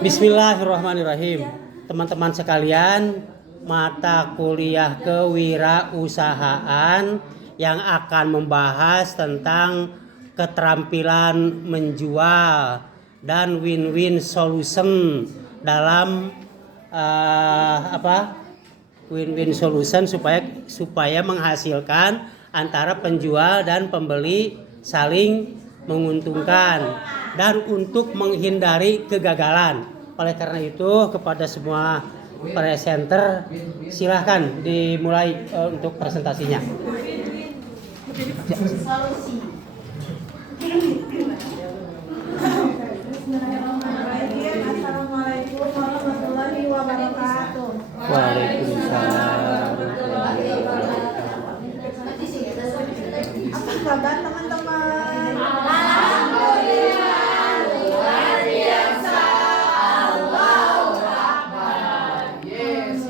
Bismillahirrahmanirrahim. Teman-teman sekalian, mata kuliah kewirausahaan yang akan membahas tentang keterampilan menjual dan win-win solution dalam win-win solution supaya menghasilkan antara penjual dan pembeli saling menguntungkan dan untuk menghindari kegagalan. Oleh karena itu, kepada semua presenter silahkan dimulai untuk presentasinya. Solusi. Assalamualaikum warahmatullahi wabarakatuh. Waalaikumsalam. Apa kabar teman-teman? Alhamdulillah luar biasa. Allahu Akbar. Yes.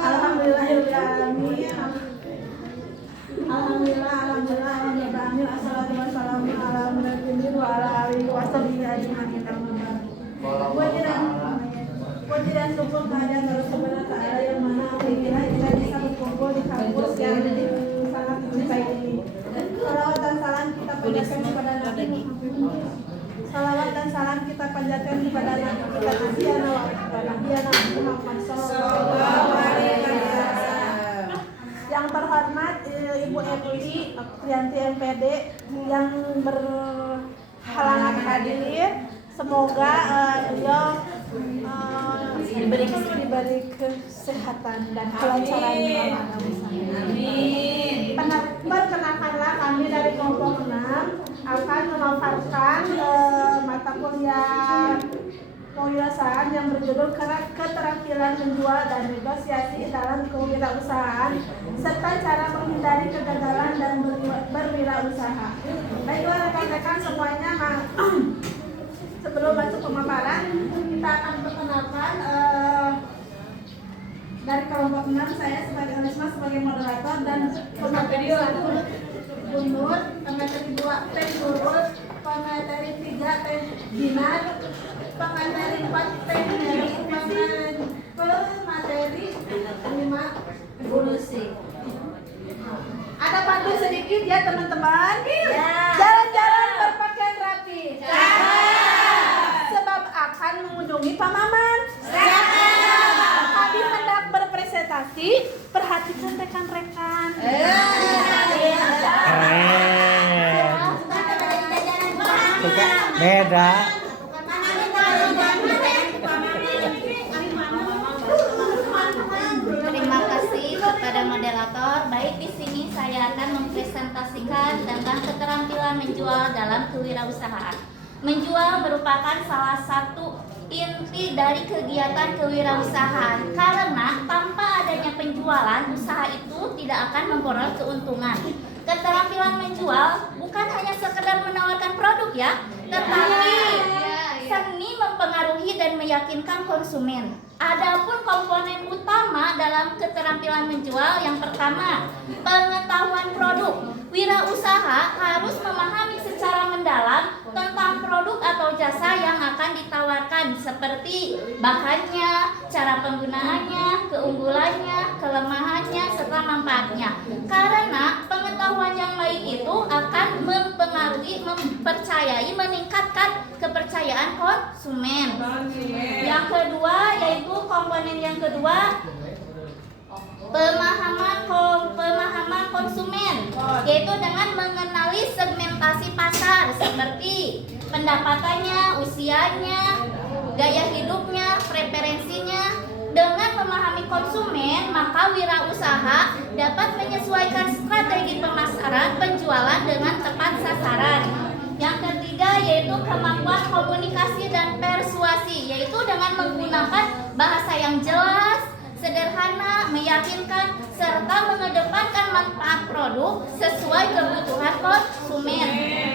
Alhamdulillahirrahmanirrahim. Alhamdulillah. Assalatu wassalamu ala nabiyyina wa ala alihi washabihi ajmain. Puji dan syukur kehadiran Allah Subhanahu wa taala yang mana akhirnya kita bisa berkumpul di kampus yang sangat indah ini. Salawat dan salam kita panjatkan kepada Nabi. Salawat dan salam kita panjatkan kepada Nabi kita Nabi Muhammad sallallahu alaihi wasallam. Yang terhormat Ibu Edi Priyanti MPD yang berhalangan hadir. Semoga beliau diberi kesehatan dan kelancaran dalam usaha. Amin. Perkenalkanlah kami dari kelompok 6 akan memaparkan mata kuliah kewirausahaan yang berjudul keterampilan menjual dan negosiasi dalam kewirausahaan serta cara menghindari kegagalan dan berwirausaha. Baiklah rekan-rekan semuanya, sebelum masuk pemaparan kita akan perkenalkan dari kelompok 6 saya sebagai Anisma sebagai moderator dan pemateri 1 Gunur, pemateri 2 Teh Nurul, pemateri 3 Teh Dinar, pemateri 4 Teh Neri, pemateri 5 Bu Lucy. Ada pandu sedikit ya teman-teman. Jalan-jalan berpakaian rapi. Sebab akan mengunjungi Pak Maman. Kami hendak berpresentasi, perhatikan rekan-rekan. Beda. Terima kasih kepada moderator. Baik, di sini saya akan mempresentasikan tentang keterampilan menjual dalam kewirausahaan. Menjual merupakan salah satu inti dari kegiatan kewirausahaan karena tanpa adanya penjualan, usaha itu tidak akan memperoleh keuntungan. Keterampilan menjual bukan hanya sekedar menawarkan produk ya, tetapi seni mempengaruhi dan meyakinkan konsumen. Adapun komponen utama dalam keterampilan menjual yang pertama, pengetahuan produk. Wirausaha harus memahami secara mendalam tentang produk atau jasa yang akan ditawarkan seperti bahannya, cara penggunaannya, keunggulannya, kelemahannya, serta manfaatnya. Karena pengetahuan yang baik itu akan mempengaruhi, mempercayai, meningkatkan kepercayaan konsumen. Yang kedua yaitu komponen yang kedua, pemahaman konsumen, yaitu dengan mengenali segmentasi pasar seperti pendapatannya, usianya, gaya hidupnya, preferensinya. Dengan memahami konsumen, maka wirausaha dapat menyesuaikan strategi pemasaran penjualan dengan tepat sasaran. Yang ketiga yaitu kemampuan komunikasi dan persuasi, yaitu dengan menggunakan bahasa yang jelas, sederhana, meyakinkan, serta mengedepankan manfaat produk sesuai kebutuhan konsumen.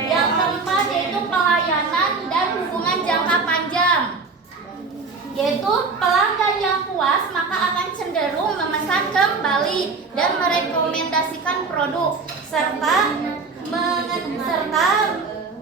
Yang keempat yaitu pelayanan dan hubungan jangka panjang, yaitu pelanggan yang puas maka akan cenderung memesan kembali dan merekomendasikan produk serta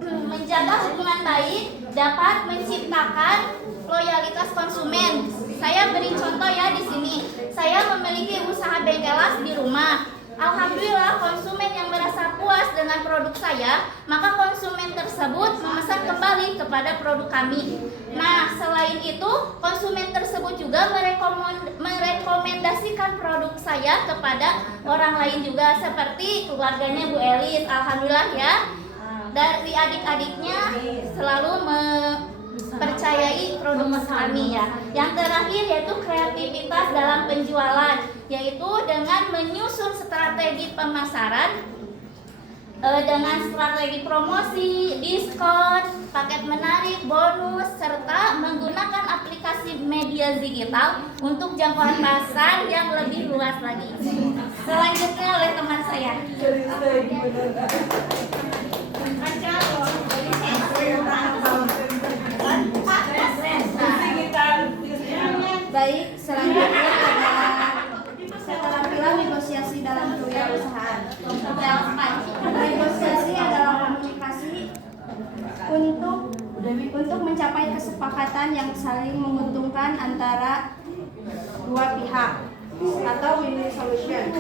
menjaga hubungan baik dapat menciptakan loyalitas konsumen. Saya beri contoh ya di sini. Saya memiliki usaha bengkelas di rumah. Alhamdulillah konsumen yang merasa puas dengan produk saya, maka konsumen tersebut memesan kembali kepada produk kami. Nah, selain itu, konsumen tersebut juga merekomendasikan produk saya kepada orang lain juga, seperti keluarganya Bu Elis. Alhamdulillah ya, dari adik-adiknya selalu percayai produk kami ya. Yang terakhir yaitu kreativitas dalam penjualan, yaitu dengan menyusun strategi pemasaran dengan strategi promosi, diskon, paket menarik, bonus, serta menggunakan aplikasi media digital untuk jangkauan pasar yang lebih luas lagi. Selanjutnya oleh teman saya. Baik, selanjutnya ada keterampilan negosiasi dalam kewirausahaan. Negosiasi adalah komunikasi untuk mencapai kesepakatan yang saling menguntungkan antara dua pihak atau win-win solution.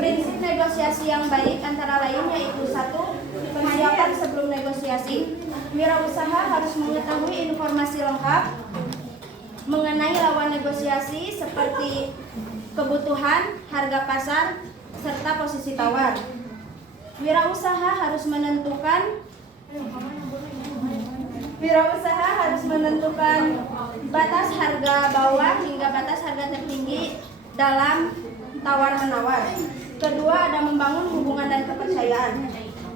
Prinsip negosiasi yang baik antara lain yaitu 1. Persiapan sebelum negosiasi. Wirausaha harus mengetahui informasi lengkap mengenai lawan negosiasi seperti kebutuhan, harga pasar, serta posisi tawar. Wirausaha harus menentukan batas harga bawah hingga batas harga tertinggi dalam tawar-menawar. Kedua, ada membangun hubungan dan kepercayaan.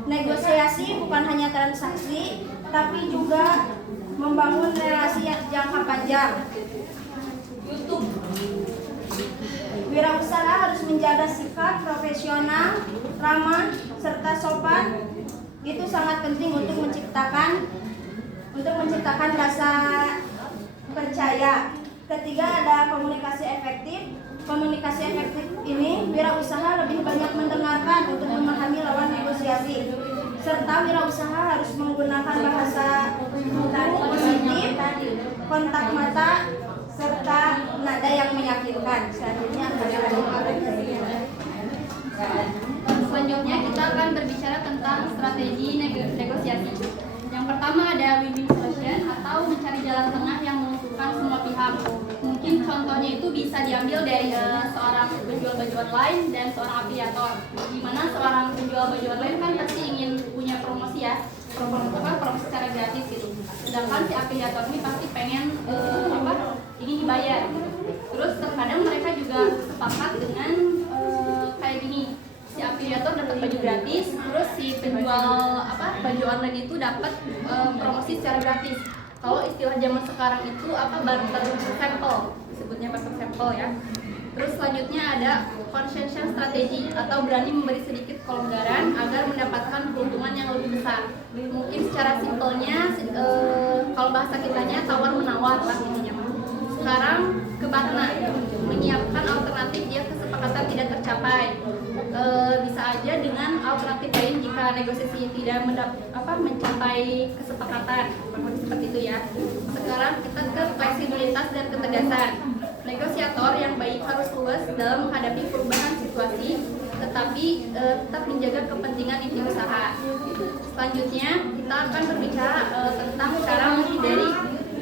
Negosiasi bukan hanya transaksi, tapi juga membangun relasi yang jangka panjang. Wirausaha harus menjaga sikap profesional, ramah, serta sopan. Itu sangat penting untuk menciptakan rasa percaya. Ketiga, ada komunikasi efektif. Komunikasi efektif ini wirausaha lebih banyak mendengarkan untuk memahami lawan negosiasi. Serta wirausaha harus menggunakan bahasa positif, kontak mata, serta nada yang meyakinkan. Selanjutnya kita akan berbicara tentang strategi negosiasi. Yang pertama ada win-win solution atau mencari jalan tengah yang menguntungkan semua pihak. Mungkin contohnya itu bisa diambil dari seorang penjual baju online dan seorang afiliator. Di mana seorang penjual baju online kan pasti ingin punya promosi ya, promosi secara gratis gitu. Sedangkan si afiliator ini pasti pengen ingin dibayar. Terus terkadang mereka juga sepakat dengan kayak gini. Si afiliator dapat baju gratis, terus si penjual baju online itu dapat promosi secara gratis. Kalau istilah zaman sekarang itu barter sampel, disebutnya barter sampel ya. Terus selanjutnya ada concession strategi atau berani memberi sedikit kelonggaran agar mendapatkan keuntungan yang lebih besar. Mungkin secara simpelnya kalau bahasa kitanya tawar menawar lah intinya. Sekarang ke Batna menyiapkan alternatif jika kesepakatan tidak tercapai. Bisa aja dengan alternatif lain jika negosiasi tidak mencapai kesepakatan seperti itu ya. Sekarang kita ke fleksibilitas dan ketegasan. Negosiator yang baik harus luas dalam menghadapi perubahan situasi, tetapi tetap menjaga kepentingan inti usaha. Selanjutnya kita akan berbicara tentang cara menghindari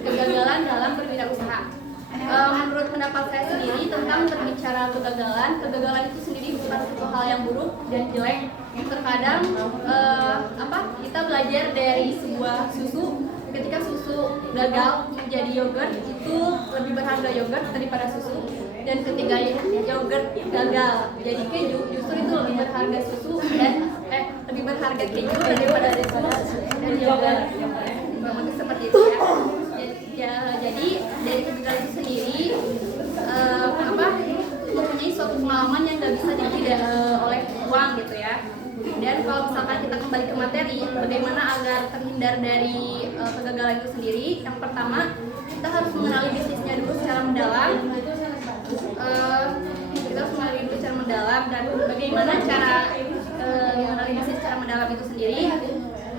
kegagalan dalam berwirausaha. Menurut pendapat saya sendiri tentang berbicara kegagalan itu sendiri bukan suatu hal yang buruk dan jelek. Terkadang kita belajar dari sebuah susu. Ketika susu gagal menjadi yogurt, itu lebih berharga yogurt daripada susu. Dan ketika yogurt gagal jadi keju, justru itu lebih berharga susu dan lebih berharga keju daripada susu dan yogurt. Mungkin seperti itu ya. Jadi dari kegagalan itu sendiri mempunyai suatu pengalaman yang nggak bisa dibeli oleh uang gitu ya. Dan kalau misalkan kita kembali ke materi, bagaimana agar terhindar dari kegagalan itu sendiri? Yang pertama, kita harus mengenali bisnisnya dulu secara mendalam. Dan bagaimana cara mengenali bisnis secara mendalam itu sendiri.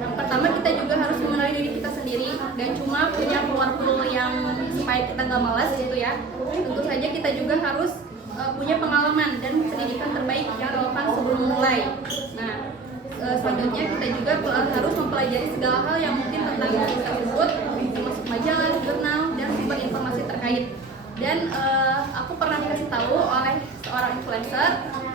Yang pertama, kita juga harus mengenali supaya kita nggak malas gitu ya. Tentu saja kita juga harus punya pengalaman dan pendidikan terbaik yang relevan sebelum mulai. Nah, selanjutnya kita juga harus mempelajari segala hal yang mungkin tentang bisnis tersebut, termasuk majalah, jurnal, dan sumber informasi terkait. Dan aku pernah dikasih tahu oleh seorang influencer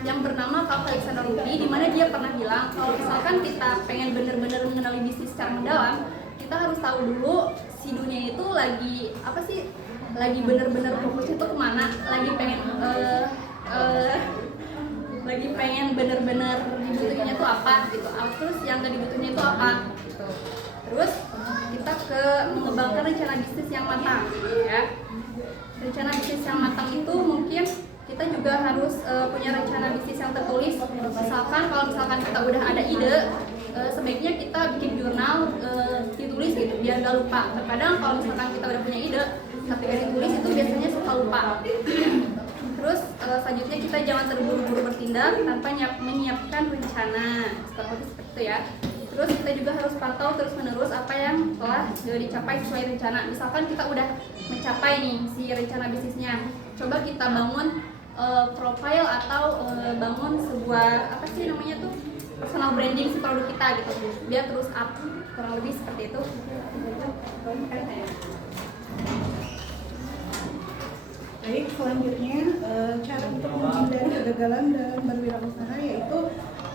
yang bernama Kak Alexander Ruby, di mana dia pernah bilang kalau misalkan kita pengen bener-bener mengenali bisnis secara mendalam, kita harus tahu dulu si dunia itu lagi apa sih, lagi bener-bener fokusnya tuh kemana, lagi pengen bener-bener dibutuhinnya tuh apa gitu, terus yang gak dibutuhinnya itu apa gitu. Terus kita ke mengembangkan rencana bisnis yang matang ya. Rencana bisnis yang matang itu mungkin kita juga harus punya rencana bisnis yang tertulis. Misalkan kalau misalkan kita udah ada ide, sebaiknya kita bikin jurnal, ditulis gitu biar gak lupa. Terkadang kalau misalkan kita udah punya ide tapi gak ditulis itu biasanya suka lupa. Terus selanjutnya kita jangan terburu-buru bertindak tanpa menyiapkan rencana, seperti itu ya. Terus kita juga harus pantau terus-menerus apa yang telah dicapai sesuai rencana. Misalkan kita udah mencapai nih si rencana bisnisnya, coba kita bangun profile atau bangun sebuah apa sih namanya tuh, personal branding si produk kita gitu, biar terus up, kurang lebih seperti itu. Baik, selanjutnya cara untuk menghindari kegagalan dalam berwirausaha yaitu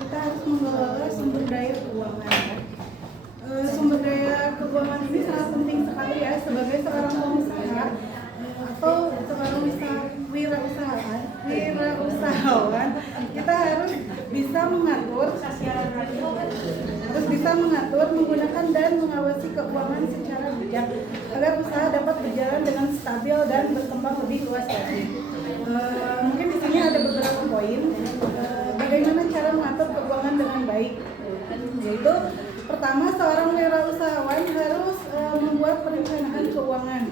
kita harus mengelola sumber daya keuangan. Sumber daya keuangan ini sangat penting sekali ya sebagai seorang pengusaha atau seorang wirausahawan. Kita harus bisa mengatur, menggunakan dan mengawasi keuangan secara bijak agar usaha dapat berjalan dengan stabil dan berkembang lebih luas lagi. Mungkin di sini ada beberapa poin bagaimana cara mengatur keuangan dengan baik. Yaitu pertama, seorang wirausahawan harus membuat perencanaan keuangan.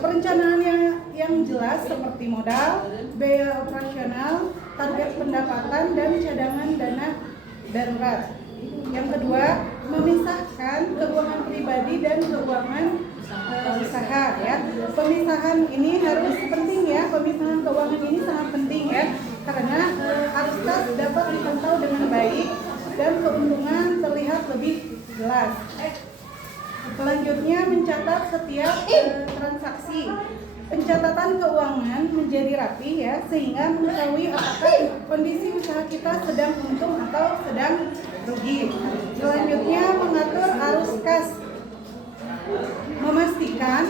Perencanaan yang jelas seperti modal, biaya operasional, target pendapatan, dan cadangan dana darurat. Yang kedua, memisahkan keuangan pribadi dan keuangan usaha ya. Pemisahan ini harus penting ya, pemisahan keuangan ini sangat penting ya, karena arus kas dapat dipantau dengan baik dan keuntungan terlihat lebih jelas. Selanjutnya, mencatat setiap transaksi. Pencatatan keuangan menjadi rapi ya, sehingga mengetahui apakah kondisi usaha kita sedang untung atau sedang rugi. Selanjutnya, mengatur arus kas. Memastikan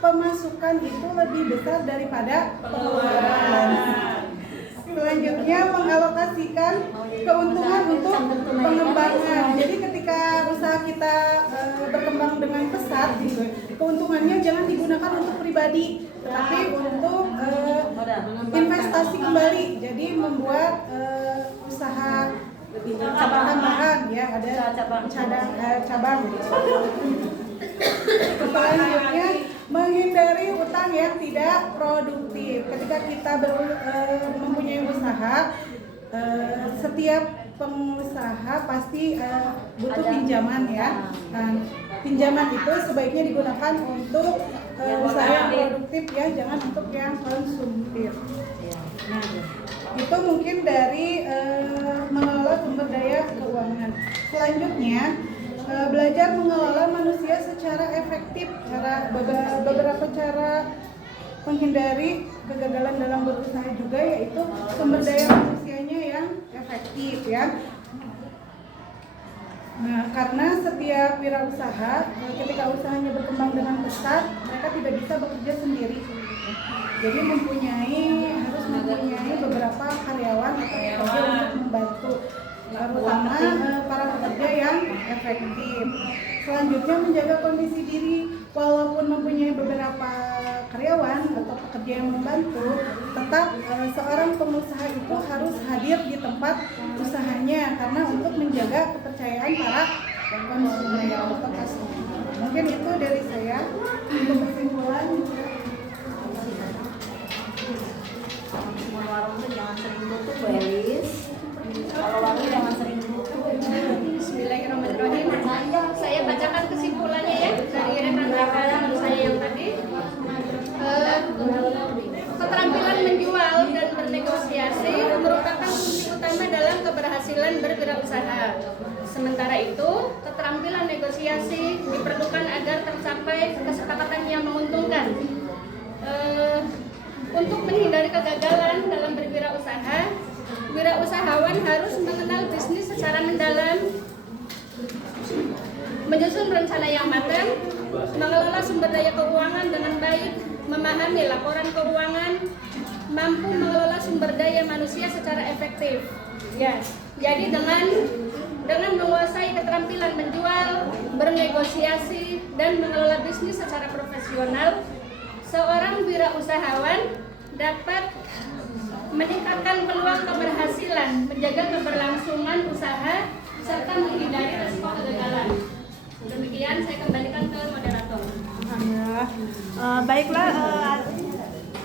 pemasukan itu lebih besar daripada pengeluaran. Selanjutnya, mengalokasikan keuntungan untuk pengembangan. Jadi ketika usaha kita berkembang dengan pesat, gitu, keuntungannya jangan digunakan untuk pribadi, tetapi untuk investasi kembali. Jadi membuat usaha tambahan ya, ada cabang. Selanjutnya, menghindari utang yang tidak produktif. Ketika kita mempunyai usaha, setiap pengusaha pasti butuh pinjaman ya. Pinjaman itu sebaiknya digunakan untuk usaha yang produktif ya, jangan untuk yang konsumtif. Nah, itu mungkin dari mengelola sumber daya keuangan. Selanjutnya, belajar mengelola manusia secara efektif. Beberapa cara menghindari kegagalan dalam berusaha juga yaitu sumber daya manusianya yang efektif ya. Nah, karena setiap wirausaha ketika usahanya berkembang dengan pesat, mereka tidak bisa bekerja sendiri. Jadi harus mempunyai beberapa karyawan atau pekerja untuk membantu, terutama para pekerja yang efektif. Selanjutnya, menjaga kondisi diri. Walaupun mempunyai beberapa karyawan atau pekerja yang membantu, tetap seorang pengusaha itu harus hadir di tempat usahanya karena untuk menjaga kepercayaan para konsumen atau customer. Mungkin itu dari saya. Untuk kesimpulan, warung tuh jangan sering tutup, Bu Elis. Kalau warung jangan sering tutup. Bismillahirrahmanirrahim. Saya bacakan kesimpulannya ya dari rekan keterampilan negosiasi diperlukan agar tercapai kesepakatan yang menguntungkan. Untuk menghindari kegagalan dalam berwirausaha, wirausahawan harus mengenal bisnis secara mendalam, menyusun rencana yang matang, mengelola sumber daya keuangan dengan baik, memahami laporan keuangan, mampu mengelola sumber daya manusia secara efektif. Ya, jadi dengan menguasai keterampilan menjual, bernegosiasi, dan mengelola bisnis secara profesional, seorang wirausahawan dapat meningkatkan peluang keberhasilan, menjaga keberlangsungan usaha, serta menghindari risiko kegagalan. Demikian saya kembalikan ke moderator. Alhamdulillah. Baiklah,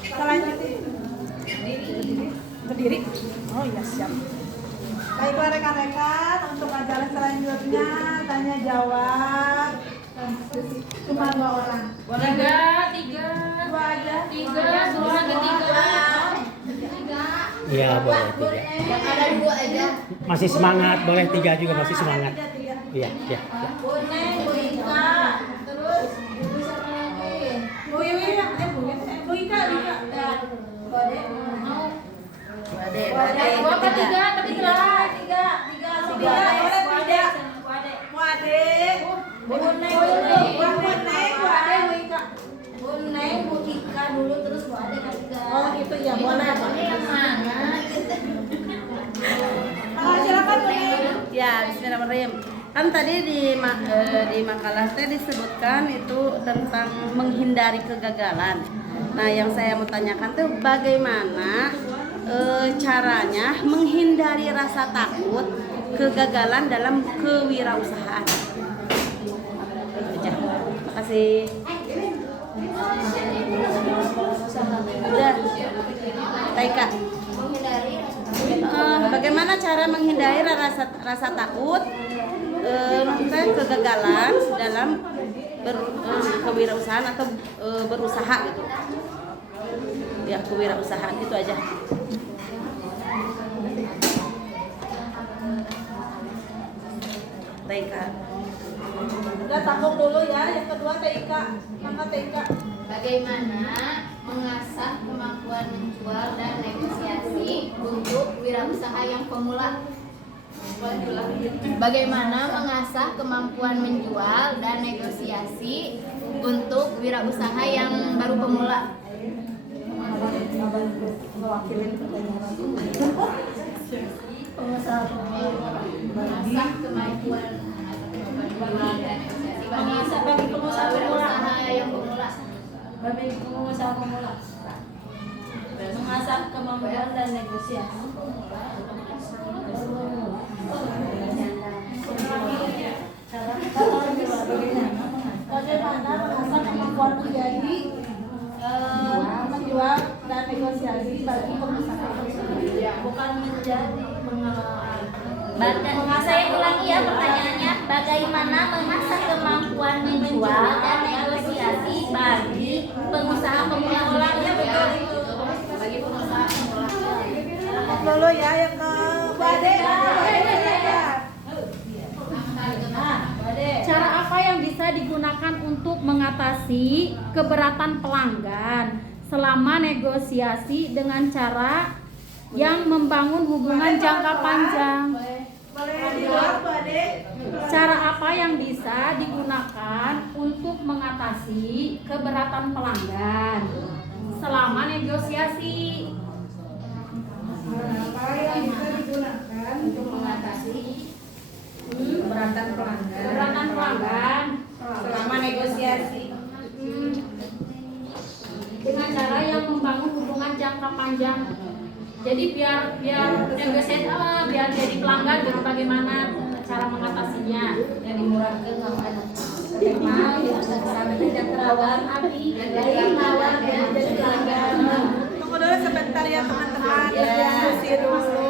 selanjutnya berdiri. Oh iya, siap. Baiklah rekan-rekan, untuk acara selanjutnya tanya jawab. Cuma 2 orang. Tiga. 2 aja. Iya, boleh 3. Yang ada 2 aja. Masih semangat, boleh 3 juga masih semangat. 3. Iya, iya. Boneng, Bu Ika, terus Ibu siapa lagi? Bu Iwi yang Bu Ika. Bode mau. Bode. Tiga. Boneng, Bu Ika dulu terus Bu Ade ketiga. Oh gitu ya, boleh. Yang mana? Silakan Bu Iwi. Ya, bismillahirrahmanirrahim. Kan tadi di makalah teh disebutkan itu tentang menghindari kegagalan. Nah, yang saya mau tanyakan tuh bagaimana caranya menghindari rasa takut kegagalan dalam kewirausahaan. Aja. Makasih. Udah. Taika. Bagaimana cara menghindari rasa takut kegagalan dalam kewirausahaan atau berusaha gitu. Ya, kewirausahaan itu aja. Taika. Udah tanggung dulu ya, yang kedua Taika. Mangga Taika. Bagaimana mengasah kemampuan menjual dan negosiasi untuk wirausaha yang pemula? Bagaimana mengasah kemampuan menjual dan negosiasi untuk wirausaha yang baru pemula? Pengusaha Mengasah kemampuan bagi pengusaha wirausaha yang pemula. pengusaha pemula. Mengasah kemampuan dan negosiasi. Bagaimana mengasah kemampuan menjadi menjual dan negosiasi bagi pengusaha Bukan menjadi mengelola. Saya ulangi ya pertanyaannya. Bagaimana mengasah kemampuan menjual dan negosiasi bagi pengusaha pemula? Ulangnya betul. Bagi pengusaha pemula. dulu ya, yang ke Bade. Cara apa yang bisa digunakan untuk mengatasi keberatan pelanggan selama negosiasi dengan cara yang membangun hubungan jangka panjang? Boleh dijawab Bade. Cara apa yang bisa digunakan untuk mengatasi keberatan pelanggan selama negosiasi? Apa yang bisa digunakan untuk mengatasi keberatan pelanggan Keberatan pelanggan selama negosiasi? dengan cara yang membangun hubungan jangka panjang. Jadi biar negosiasi biar jadi pelanggan gitu, bagaimana cara mengatasinya? Yang dimurahkan sama anak. Mau sampai tidak terawat api dari mawar dan jadi pelanggan. Tunggu dulu sebentar ya teman-teman, diskusi dulu.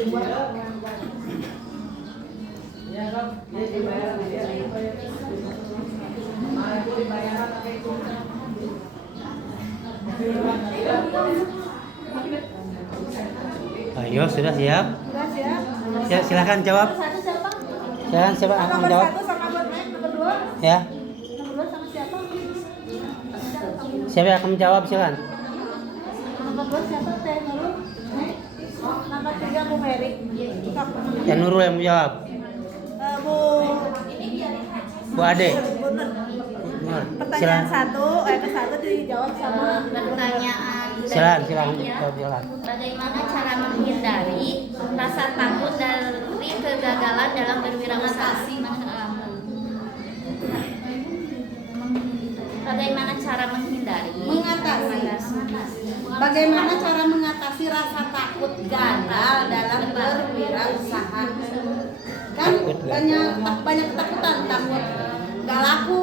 Ayo, sudah siap? Sudah siap? Ya, silakan jawab. Satu siapa? Silakan siapa akan Nomor jawab? 1 sama buat naik, nomor 2. Ya, Nomor 2 sama siapa? siapa yang akan menjawab silakan? Nomor 2 siapa? Teh Nurul. Nomor 3 Bu Mary. Ya Nurul yang menjawab. Bu Bu Ade. Bu Nur. Nur. Pertanyaan Silakan. 1, ke 1 dijawab sama Pertanyaan Silakan, dari silakan. ya. Jawab, silakan. Bagaimana cara menghindari rasa takut dari kegagalan dalam berwirausaha? Bagaimana cara menghindari? Mengatasi. Bagaimana cara mengatasi rasa takut gagal dalam berwirausaha? Kan banyak ketakutan, takut gak laku,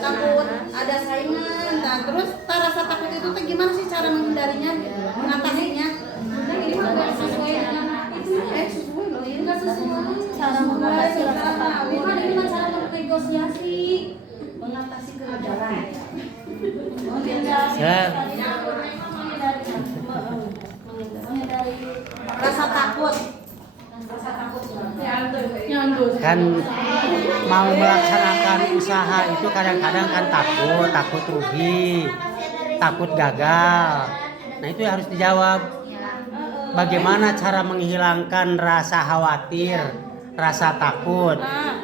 takut ada saingan. Nah, terus rasa takut itu tuh gimana sih cara menghindarinya, mengatasinya? Sesuai loh, ini nggak sesuai. Cara mengatasi rasa takut. Bukan ini mah cara bernegosiasi, mengatasi kegagalan. Silakan. Rasa takut. Kan mau melaksanakan usaha itu kadang-kadang kan takut rugi, takut gagal. Nah itu harus dijawab. Bagaimana cara menghilangkan rasa khawatir, rasa takut,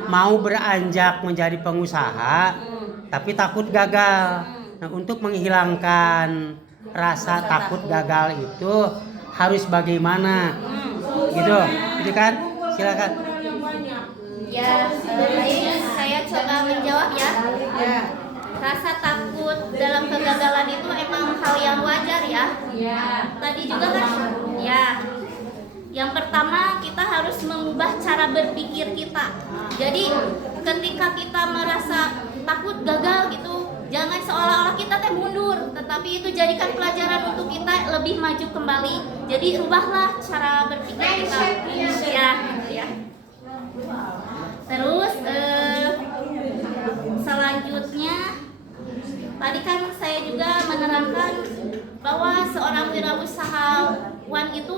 mau beranjak menjadi pengusaha, tapi takut gagal. Nah untuk menghilangkan rasa takut gagal itu harus bagaimana? Gitu kan? Silakan. Ya, baik, saya coba menjawab ya. Rasa takut dalam kegagalan itu emang hal yang wajar ya. Tadi juga kan, ya. Yang pertama kita harus mengubah cara berpikir kita. Jadi ketika kita merasa takut gagal gitu, jangan seolah-olah kita mundur, tetapi itu jadikan pelajaran untuk kita lebih maju kembali. Jadi rubahlah cara berpikir kita. Ya. Terus selanjutnya tadi kan saya juga menerangkan bahwa seorang wirausahawan itu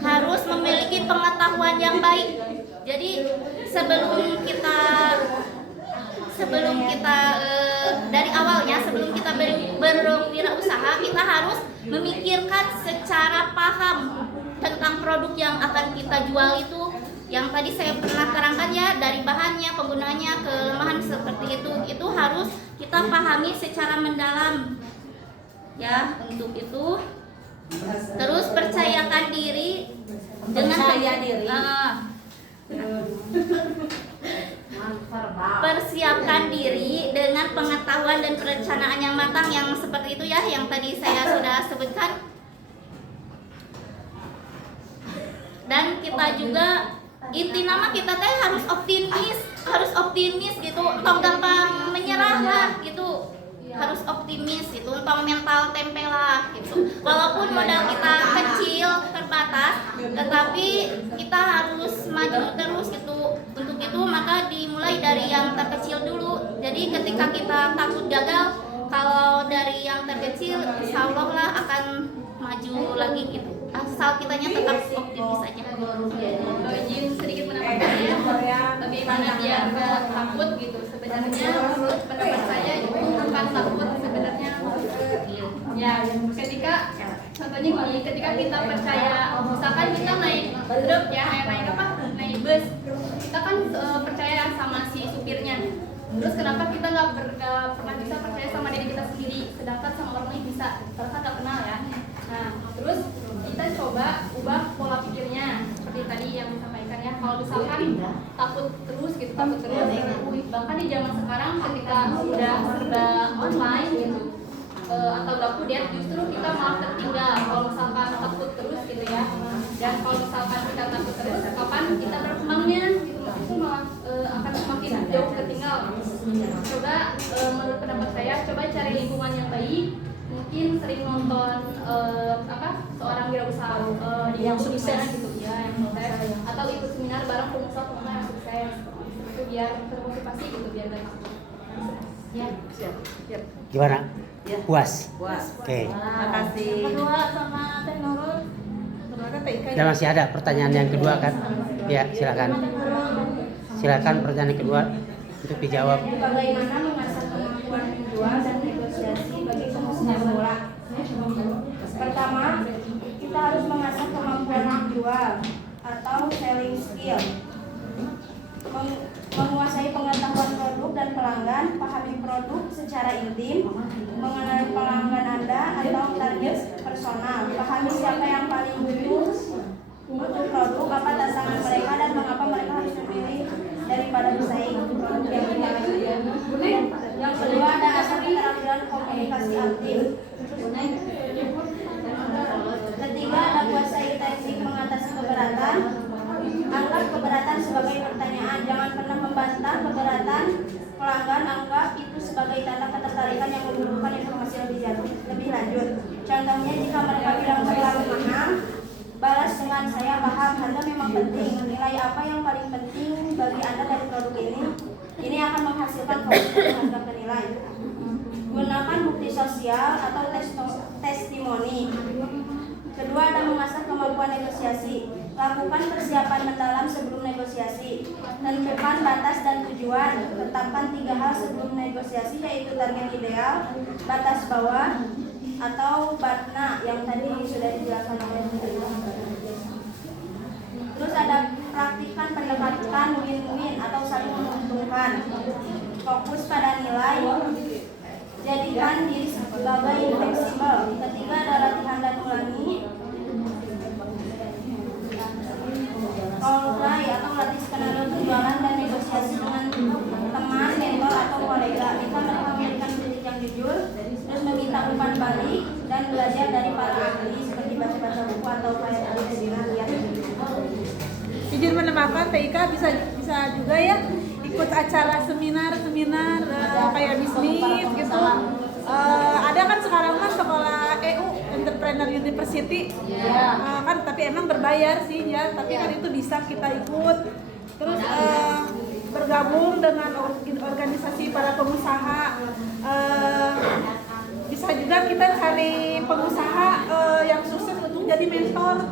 harus memiliki pengetahuan yang baik. Jadi sebelum kita dari awalnya sebelum kita berwirausaha kita harus memikirkan secara paham tentang produk yang akan kita jual itu. Yang tadi saya pernah terangkan ya, dari bahannya, penggunaannya, kelemahan seperti itu harus kita pahami secara mendalam ya. Untuk itu terus percayakan diri dengan persiapkan diri dengan pengetahuan dan perencanaan yang matang yang seperti itu ya, yang tadi saya sudah sebutkan. Dan kita juga inti nama kita teh harus optimis gitu, tong gampang menyerah lah gitu, harus optimis itu, tong mental tempe lah gitu. Walaupun modal kita kecil terbatas, tetapi kita harus maju terus gitu. Untuk itu maka dimulai dari yang terkecil dulu. Jadi ketika kita takut gagal, kalau dari yang terkecil insya Allah lah akan maju lagi gitu. Asal kitanya tetap optimis aja. Izin sedikit menambahkannya, bagaimana biar nggak takut gitu. Sebenarnya menurut pendapat saya itu bukan takut sebenarnya. Ya, ketika contohnya gini, ketika kita percaya, misalkan kita naik truk ya, naik bus, kita kan percaya sama si supirnya. Terus kenapa kita nggak pernah bisa percaya sama diri kita sendiri, sedangkan sama orang lain bisa, karena kan nggak kenal ya. Nah, terus kita coba ubah pola pikirnya seperti tadi yang disampaikan ya. Kalau misalkan takut terus, bahkan di zaman sekarang ketika udah serba online gitu, atau udah update, justru kita malah tertinggal kalau misalkan takut terus gitu ya. Dan kalau misalkan kita takut terus, kapan kita berkembangnya gitu, itu malah akan semakin jauh tertinggal. Coba menurut pendapat saya, coba cari lingkungan yang baik. Mungkin sering nonton seorang wirausaha yang sukses gitu ya, yang sukses, atau ikut seminar bareng pengusaha yang sukses, itu biar termotivasi gitu biar dari situ. Ya. Siap. Gimana? Ya. Puas? Puas. Oke. Terima kasih. Kedua sama Teh Nurul. Dan masih ada pertanyaan yang kedua kan? Ya, silakan. Silakan pertanyaan kedua untuk dijawab. Bagaimana mengasah kemampuan menjual dan negosiasi bagi pengusaha pemula? Pertama, kita harus mengasah kemampuan menjual atau selling skill. Menguasai pengetahuan produk dan pelanggan, pahami produk secara intim, mengenal pelanggan Anda atau target personal, pahami siapa yang paling butuh produk, apa tantangan mereka dan mengapa mereka harus memilih daripada bersaing produk yang lain. Yang kedua ada asal keterampilan komunikasi aktif. Ketiga ada kuasai teknik mengatasi keberatan. Anggap keberatan sebagai pertanyaan, jangan pernah membantah keberatan pelanggan. Anggap itu sebagai tanda ketertarikan yang membutuhkan informasi lebih lanjut. Contohnya jika mereka bilang terlalu mahal, balas dengan saya paham, harga memang penting. Nilai apa yang paling penting bagi Anda dari produk ini? Ini akan menghasilkan komisi harga penilai. Gunakan bukti sosial atau testimoni. Kedua ada mengasah kemampuan negosiasi. Lakukan persiapan mendalam sebelum negosiasi. Tentukan batas dan tujuan. Tetapkan 3 hal sebelum negosiasi, yaitu target ideal, batas bawah, atau BATNA yang tadi sudah dijelaskan oleh Terus ada praktikkan pendekatan win-win atau saling menguntungkan. Fokus pada nilai. Jadikan diri sebagai fleksibel. Ketiga ada latihan dan ulangi. Role play atau latih skenario penjualan dan negosiasi dengan teman, mentor atau kolega. Minta mereka memberikan kritik yang jujur, terus meminta umpan balik dan belajar dari para ahli seperti baca-baca buku atau kayak tadi webinar lihat. Izin menambahkan, TIK bisa juga ya ikut acara seminar kayak bisnis gitu. Ada kan sekarang kan sekolah EU Entrepreneur University, kan tapi emang berbayar sih ya, tapi kan itu bisa kita ikut. Terus bergabung dengan organisasi para pengusaha. Bisa juga kita cari pengusaha yang sukses untuk jadi mentor.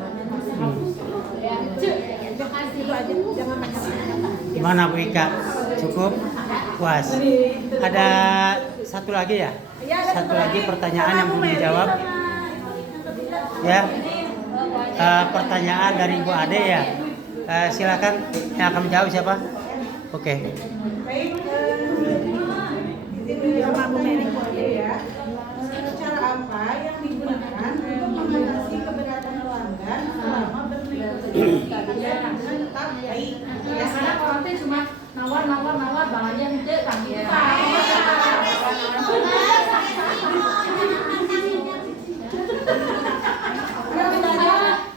Itu aja, jangan makasih. Gimana Bu Ika? Cukup? Puas? Ada satu lagi ya? Satu lagi pertanyaan yang belum dijawab. Ya, pertanyaan dari Bu Ade ya. Silakan yang akan menjawab siapa? Oke. Baik, izin sama Bu Mary ya. Cara apa yang digunakan untuk mengatasi keberatan pelanggan selama bernegosiasi dengan tetap baik? Ya, karena orang itu cuma nawar bahannya itu kan gitu.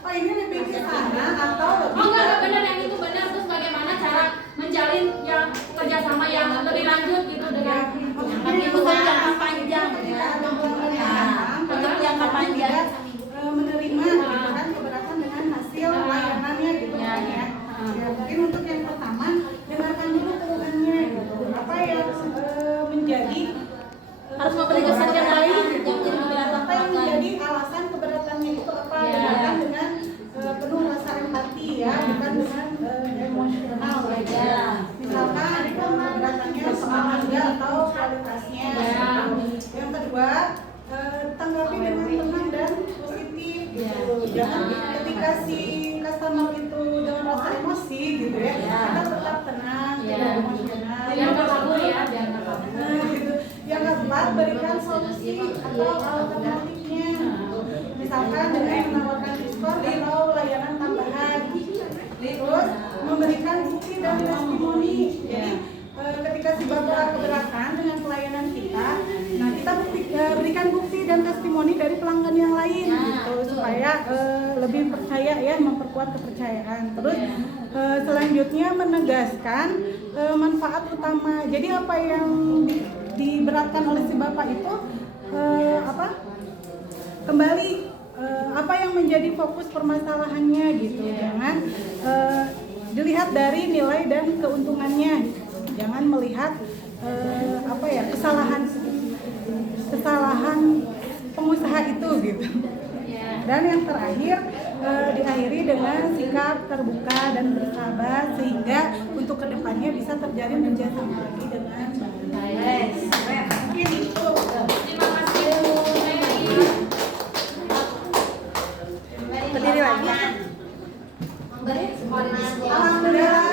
Oh ini lebih ke sana atau lebih? Oh enggak benar, yang itu benar. Terus bagaimana cara menjalin yang kerjasama yang lebih lanjut gitu dengan Tapi untuk jangka panjang ya. untuk jangka panjang. Menerima gitu kan keberatan dengan hasil layanannya gitu kan ya. Ya, mungkin untuk yang pertama dengarkan dulu keluhannya gitu. Apa yang menjadi Harus memberi kesan yang baik yang menjadi keberatan apa yang pelanggan. menjadi alasan keberatannya itu apa? Dengarkan dengan penuh rasa empati ya, bukan dengan emosional ya. Misalkan keberatannya soal harga atau kualitasnya. Yang kedua tanggapi dengan tenang dan positif gitu. Jangan ketika si customer itu dengan rasa emosi gitu ya, kita tetap tenang, tidak emosional. biar nggak kabur ya, biar nggak kabur. Gitu. Yang keempat, berikan solusi atau alternatifnya. Misalkan dengan menawarkan diskon atau layanan tambahan. Terus memberikan bukti dan testimoni. Jadi ketika si bapak keberatan dengan pelayanan kita, nah kita berikan bukti dan testimoni dari pelanggan yang lain gitu supaya lebih percaya ya, memperkuat kepercayaan. Terus selanjutnya menegaskan manfaat utama. Jadi apa yang diberatkan oleh si bapak itu kembali apa yang menjadi fokus permasalahannya gitu. Jangan dilihat dari nilai dan keuntungannya. Jangan melihat kesalahan pengusaha itu gitu. Dan yang terakhir diakhiri dengan sikap terbuka dan bersahabat sehingga untuk kedepannya bisa terjalin kerjasama lagi dengan baik. Mungkin itu. Terima kasih Bu Mary. Berdiri lagi. Alhamdulillah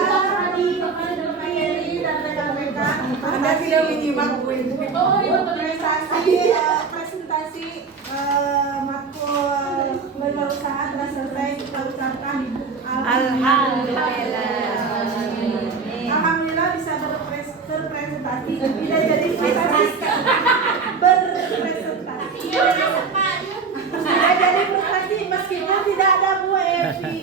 Anda tidak menyimak presentasi matkul berwirausaha telah selesai. Kita ucapkan Alhamdulillah. Alhamdulillah bisa berpresentasi. Tidak jadi berpresentasi. Tidak jadi prestasi meskipun tidak ada Bu Evi.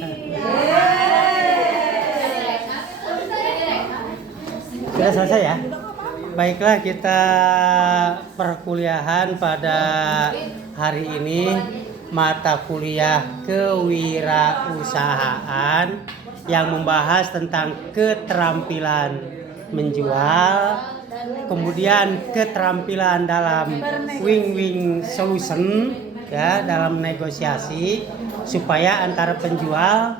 Sudah selesai ya? Baiklah, kita perkuliahan pada hari ini mata kuliah kewirausahaan yang membahas tentang keterampilan menjual, kemudian keterampilan dalam win-win solution ya, dalam negosiasi supaya antara penjual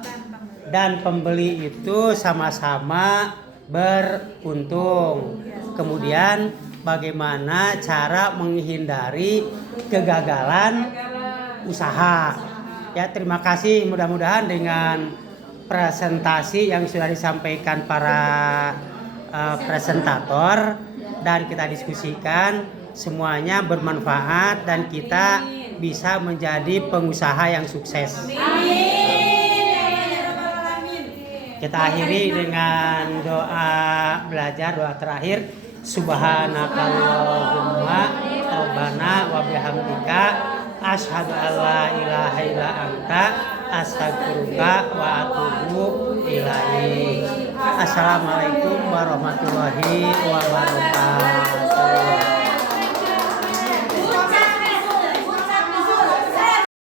dan pembeli itu sama-sama beruntung. Kemudian bagaimana cara menghindari kegagalan usaha. Ya, terima kasih, mudah-mudahan dengan presentasi yang sudah disampaikan para presentator dan kita diskusikan semuanya bermanfaat dan kita bisa menjadi pengusaha yang sukses. Kita akhiri dengan doa belajar, doa terakhir. Subhanakallahumma rabbana wa bihamdika asyhadu an la ilaha illa anta astaghfiruka wa atubu ilaik. Assalamualaikum warahmatullahi wabarakatuh.